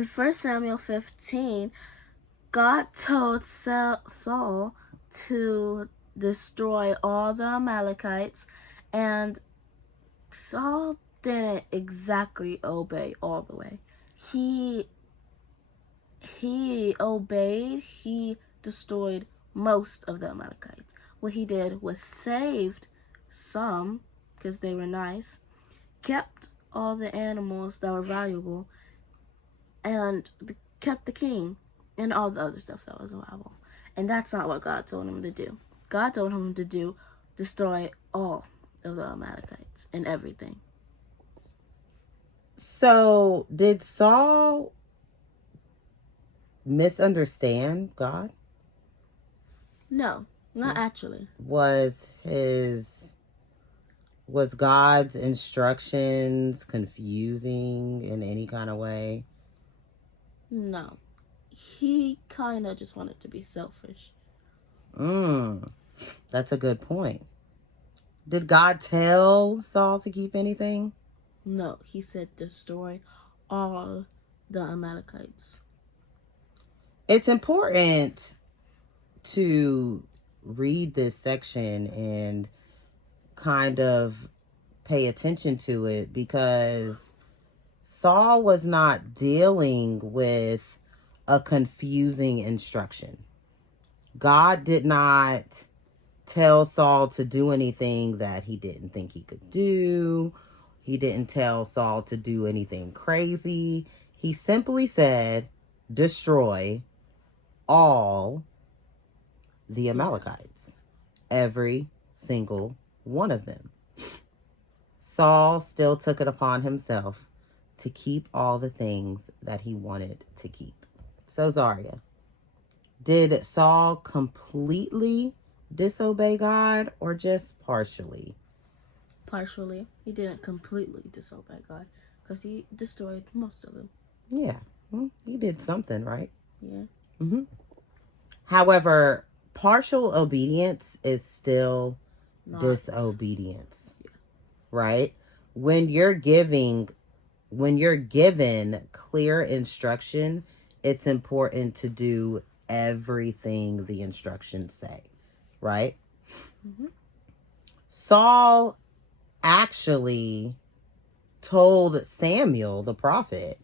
In 1 Samuel 15, God told Saul to destroy all the Amalekites, and Saul didn't exactly obey all the way. He obeyed, he destroyed most of the Amalekites. What he did was saved some, because they were nice, kept all the animals that were valuable, and kept the king and all the other stuff that was valuable. And that's not what God told him to do. God told him to destroy all of the Amalekites and everything. So, did Saul misunderstand God? No, not actually. Was God's instructions confusing in any kind of way? No. He kind of just wanted to be selfish. That's a good point. Did God tell Saul to keep anything? No, he said destroy all the Amalekites. It's important to read this section and kind of pay attention to it, because Saul was not dealing with a confusing instruction. God did not tell Saul to do anything that he didn't think he could do. He didn't tell Saul to do anything crazy. He simply said, destroy all the Amalekites. Every single one of them. Saul still took it upon himself to keep all the things that he wanted to keep. So, Zaria, did Saul completely disobey God or just partially? Partially. He didn't completely disobey God because he destroyed most of them. Yeah, he did something, right? Yeah. However, partial obedience is still disobedience, right? When you're given clear instruction, it's important to do everything the instructions say, right? Saul actually told Samuel, the prophet,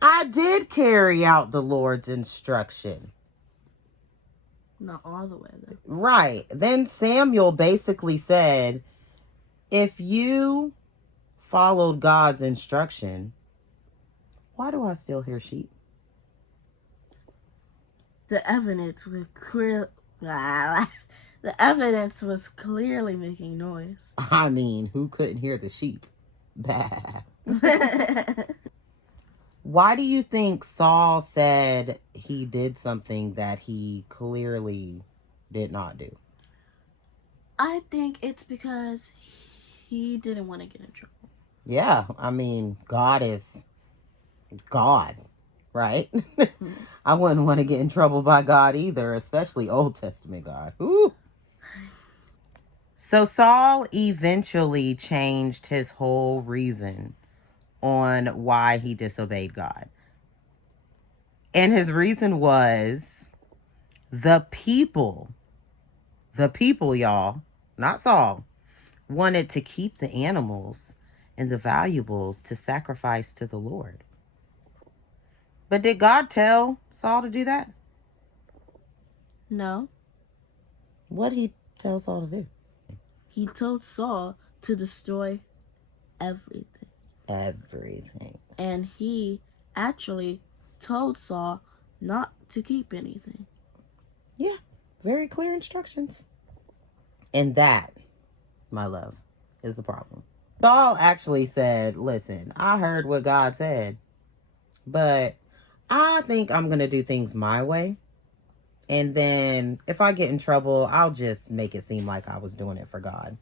I did carry out the Lord's instruction. Not all the way, though. Right. Then Samuel basically said, if you followed God's instruction, why do I still hear sheep? The evidence was clearly making noise. I mean, who couldn't hear the sheep? Bah. Why do you think Saul said he did something that he clearly did not do? I think it's because he didn't want to get in trouble. Yeah, I mean, God is God, right? I wouldn't want to get in trouble by God either, especially Old Testament God. Ooh. So Saul eventually changed his whole reason on why he disobeyed God. And his reason was the people, y'all, not Saul, wanted to keep the animals and the valuables to sacrifice to the Lord. But did God tell Saul to do that? No. What did he tell Saul to do? He told Saul to destroy everything. Everything. And he actually told Saul not to keep anything. Yeah, very clear instructions. And that, my love, is the problem. Saul actually said, listen, I heard what God said, but I think I'm going to do things my way. And then if I get in trouble, I'll just make it seem like I was doing it for God.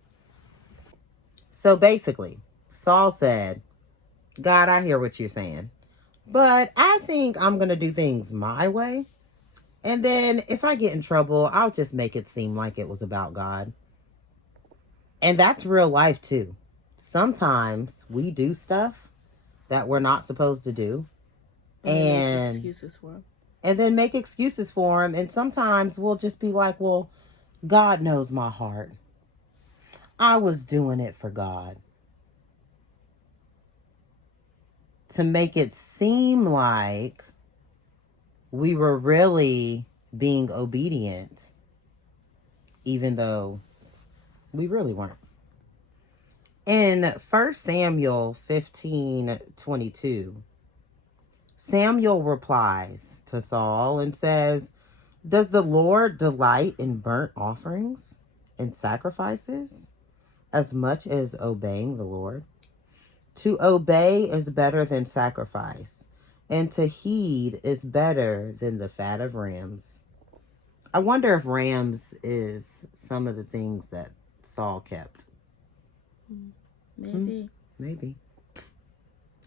So basically, Saul said, God, I hear what you're saying, but I think I'm going to do things my way. And then if I get in trouble, I'll just make it seem like it was about God. And that's real life too. Sometimes we do stuff that we're not supposed to do. And then make and excuses for him. then make excuses for him. And sometimes we'll just be like, well, God knows my heart. I was doing it for God. To make it seem like we were really being obedient, even though we really weren't. In 1 Samuel 15:22, Samuel replies to Saul and says, "Does the Lord delight in burnt offerings and sacrifices as much as obeying the Lord? To obey is better than sacrifice, and to heed is better than the fat of rams." I wonder if rams is some of the things that Saul kept. Maybe. Maybe.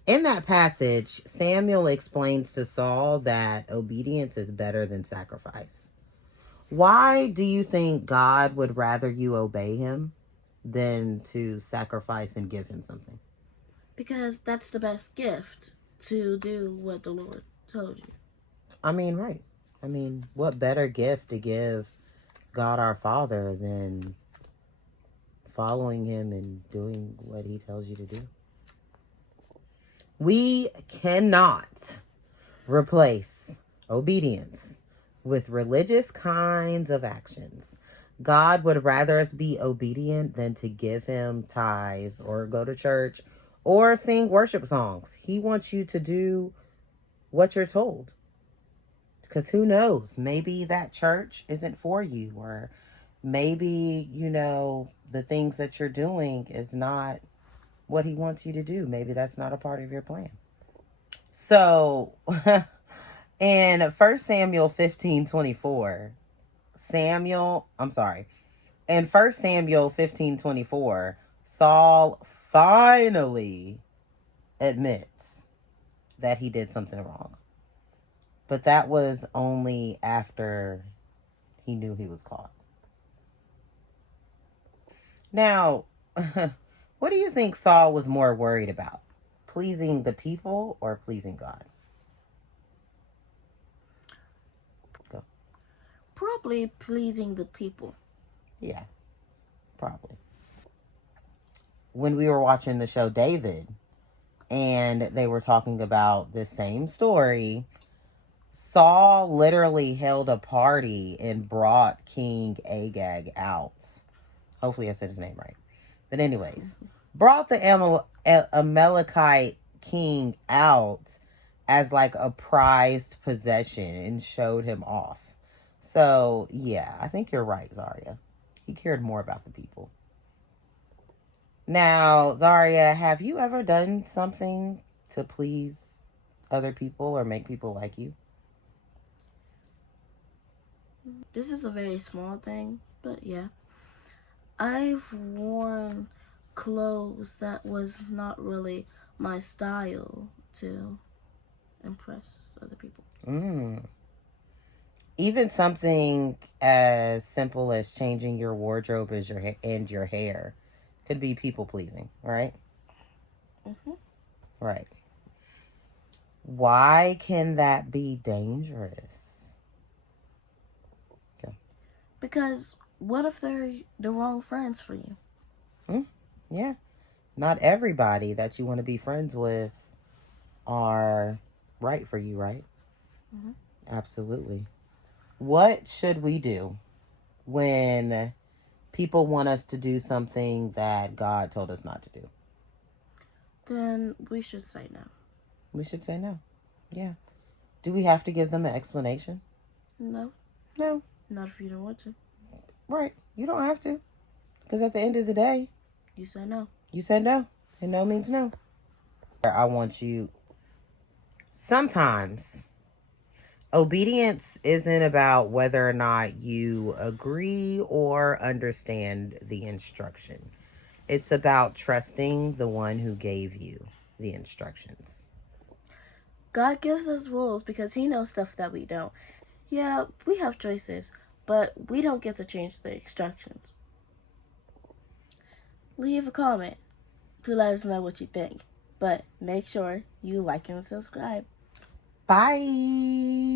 In that passage, Samuel explains to Saul that obedience is better than sacrifice. Why do you think God would rather you obey him than to sacrifice and give him something? Because that's the best gift, to do what the Lord told you. I mean, right. I mean, what better gift to give God our Father than following him and doing what he tells you to do? We cannot replace obedience with religious kinds of actions. God would rather us be obedient than to give him tithes or go to church or sing worship songs. He wants you to do what you're told. Because who knows? Maybe that church isn't for you, or maybe, the things that you're doing is not what he wants you to do. Maybe that's not a part of your plan. So, in 1 Samuel 15:24, in 1 Samuel 15:24, Saul finally admits that he did something wrong. But that was only after he knew he was caught. Now, what do you think Saul was more worried about? Pleasing the people or pleasing God? Go. Probably pleasing the people. Yeah, probably. When we were watching the show David, and they were talking about the same story, Saul literally held a party and brought King Agag out. Hopefully I said his name right. But anyways, brought the Amalekite king out as like a prized possession and showed him off. So, yeah, I think you're right, Zaria. He cared more about the people. Now, Zaria, have you ever done something to please other people or make people like you? This is a very small thing, but yeah. I've worn clothes that was not really my style to impress other people. Even something as simple as changing your wardrobe and your hair could be people pleasing, right? Right. Why can that be dangerous? Okay. Because what if they're the wrong friends for you? Yeah. Not everybody that you want to be friends with are right for you, right? Absolutely. What should we do when people want us to do something that God told us not to do? Then we should say no. We should say no. Yeah. Do we have to give them an explanation? No. No. Not if you don't want to. Right. You don't have to. Because at the end of the day, you say no. You said no. And no means no. I want you. Sometimes obedience isn't about whether or not you agree or understand the instruction. It's about trusting the one who gave you the instructions. God gives us rules because he knows stuff that we don't. Yeah, we have choices, but we don't get to change the instructions. Leave a comment to let us know what you think, but make sure you like and subscribe. Bye.